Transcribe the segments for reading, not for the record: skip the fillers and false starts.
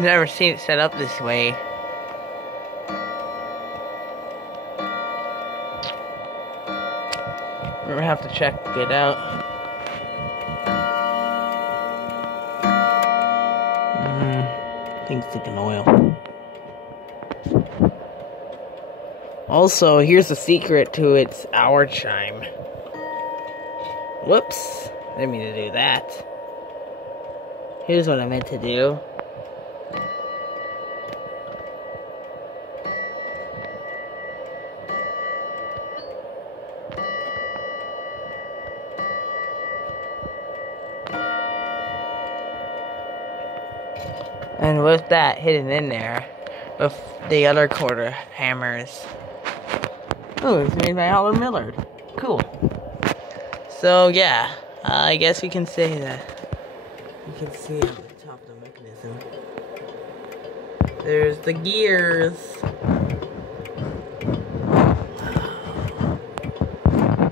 I've never seen it set up this way. We're gonna have to check it out. Thing's taking oil. Also, here's a secret to its hour chime. Whoops. Didn't mean to do that. Here's what I meant to do. And with that hidden in there, with the other quarter hammers. Oh, it's made by Howared Millard. Cool. So yeah, I guess we can say that. You can see on the top of the mechanism. There's the gears.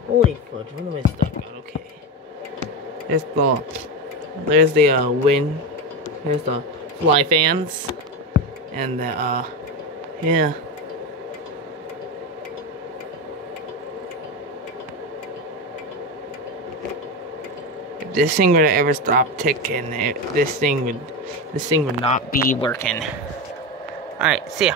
Holy fudge, what am I stuck on? Okay. There's the wind. There's the fly fans. And the yeah. If this thing were to ever stop ticking, this thing would not be working. Alright, see ya.